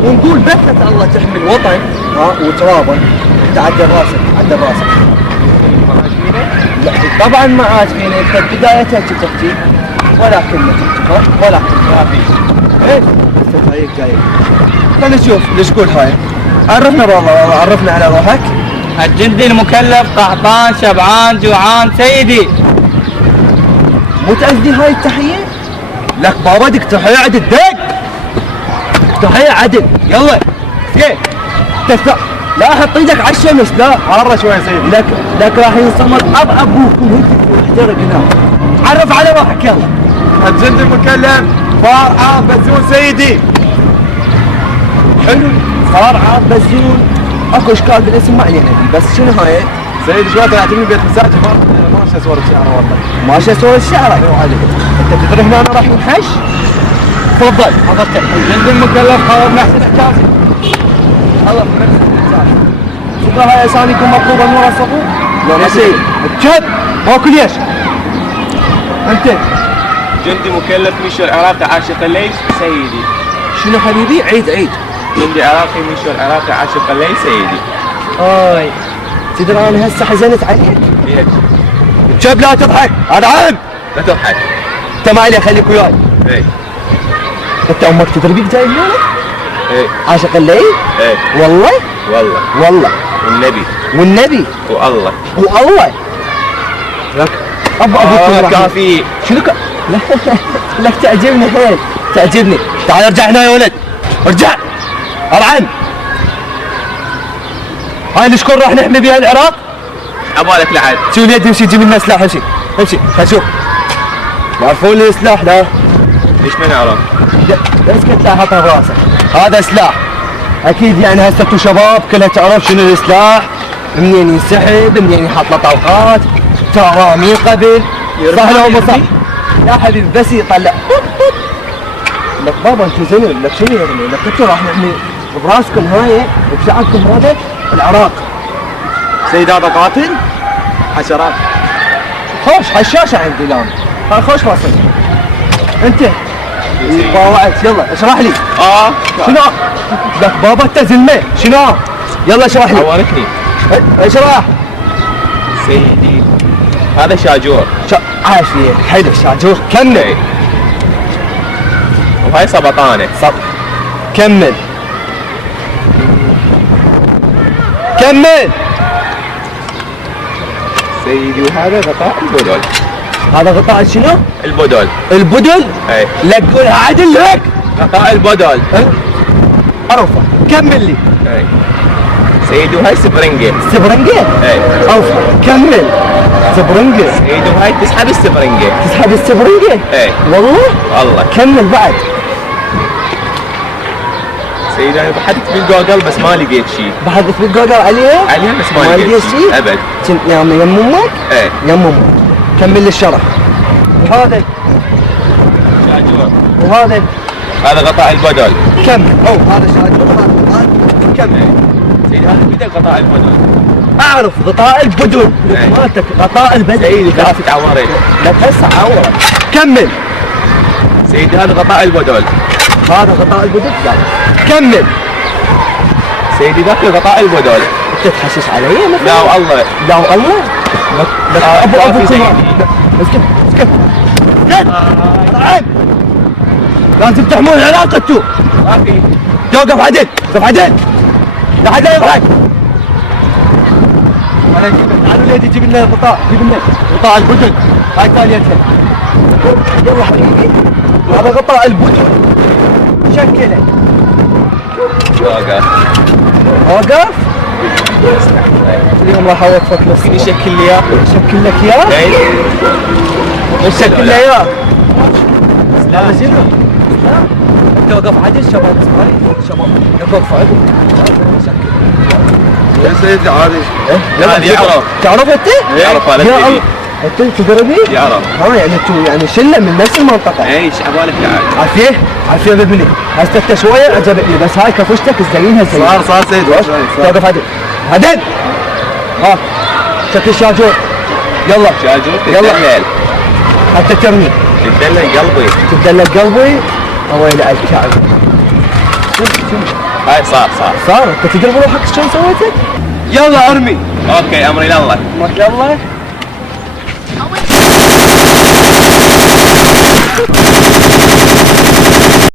ونقول بس اسال الله تحمي الوطن وترابه. تعدل راسك عدل راسك. لا طبعا ما عاجبيني انت بدايتها تحكي ولا كلمه تحكي ولا كلمه. ايش؟ جاي خلينا نشوف ليش تقول هاي. عرفنا والله عرفنا على روحك. الجندي المكلف قحطان شبعان جوعان سيدي. مو تأذي هاي التحية؟ لك بابا دك تحية عدل دق. تحية عدل يلا. كيف؟ تسع لا حط ايدك على الشمس لا. حارة شوي يا سيدي. لك راح ينصمت ابوكم هيك احترق هنا. عرف على روحك يلا. الجندي المكلف فار عاض بزون سيدي. حلو صار عاد بزون. اكو اشكال بالاسم ما علينا بس شنو هاي؟ سيدي شوي تعتمد بيت مساجد ما ماشي صور الشعر والله. ماشي صور الشعر انت تدري هنا انا راح نحش؟ تفضل حضرتك. الجندي المكلف خاطر محسن حجازي. الله شوفوا هاي اساميكم مطلوبه من ورا الصفوف؟ لا ما سيد بجد ماكو ليش؟ انت جندي مكلف ميشو العراقي عاشق الليل سيدي. شنو حبيبي؟ عيد. جندي عراقي ميشو العراقي عاشق الليل سيدي. تدري انا هسه حزنت عليك؟ ليش؟ بجد لا تضحك هذا عام. لا تضحك. انت ما عليك خليك وياي. ايه. انت امك تدري بيك جاي هنا؟ ايه. عاشق الليل؟ ايه. والله؟ والله والنبي والله لك ابوك كافي. شنو لك تعجبني حيل تعجبني. تعال ارجع هنا يا ولد ارجع ارعن. هاي الشكون راح نحمي بها العراق؟ عبالك لعد. شو اليد امشي جيب لنا سلاح امشي خل شوف. يعرفون لي السلاح لا؟ ليش ما نعرف؟ لا اسكت لا حطها براسك. هذا سلاح اكيد يعني هسه انتم شباب كلها تعرف شنو السلاح منين ينسحب منين يحط له طلقات ترى من قبل صح لو ما صح. يا حبيبي بس يطلع لك بابا انت زين لك شنو يرمي لك انتم راح نحمي براسكم هاي وبشعبكم هذا العراق. سيد هذا قاتل حشرات. خوش حشاشه عندي الان هاي خوش واصل. انت باوعت يلا اشرح لي. شنو لك بابا انت زلمه شنو؟ يلا اشرح لي. عوارتني. اشرح سيدي هذا شاجور. عافية حلو شاجور كمل. وهاي سبطانه. كمل سيدي وهذا غطاء البدل. هذا غطاء شنو؟ البدل؟ اي. لا تقولها عدل لك. غطاء البدل. عرفه كمل لي. اي. سيدي وهاي سبرنجة. اي. عرفه كمل. سبرنجة. سيدي وهاي تسحب السبرنجة. تسحب السبرنجة؟ اي. والله. كمل بعد. سيدي انا بحثت بالجوجل بس ما لقيت شيء. بحثت بالجوجل عليها بس ما لقيت شيء ابد. كنت يم امك؟ ايه يم امك. كمل لي الشرح. وهذا شاجور. وهذا هذا غطاء البدل. كمل. هذا شاجور هذا كمل. سيدي هذا بدل غطاء البدل. اعرف غطاء البدل مالتك غطاء البدل. سيدي ثلاثة عوارين. لا هسه عوره. كمل. سيدي هذا غطاء البدل. هذا غطاء البدل؟ لا كمل. سيدي ذاك غطاء البدل. انت تحسس علي مثلا؟ لا والله. لا والله؟ ابوكم اسكت عيب. لازم تحمون العلاقة انتو. ما في. توقف عدل لا حد لا يضحك. انا تعالوا ليدي جيب لنا الغطاء غطاء البدل. هاي تاليتها. يلا حبيبي هذا غطاء البدل. شكله واقف اليوم راح اوقفك نص. فيني شكل لي اياه. شكل لك اياه؟ اي. شكل لي اياه. لا شنو؟ انت وقف عدل شباب شباب وقف عدل. يا سيدي عادي. هذا يعرف. تعرف انت؟ يعرف هذا سيدي. انت تدري بيه؟ يعرف. يعني انتوا يعني شله من نفس المنطقه. ايش عبالك لعب. عافيه بابني. هسه انت شويه عجبتني بس هاي كفشتك زينها زين. صار سيدي. توقف عدل. ها شكل شاجور. يلا شاجور يلا تدلل. حتى ترمي. تدلل قلبي. تدلل قلبي. ويلي الكعب. شوف هاي صار. صار انت تدري روحك شلون سويتك؟ يلا ارمي. اوكي امري لله. امرك يلا.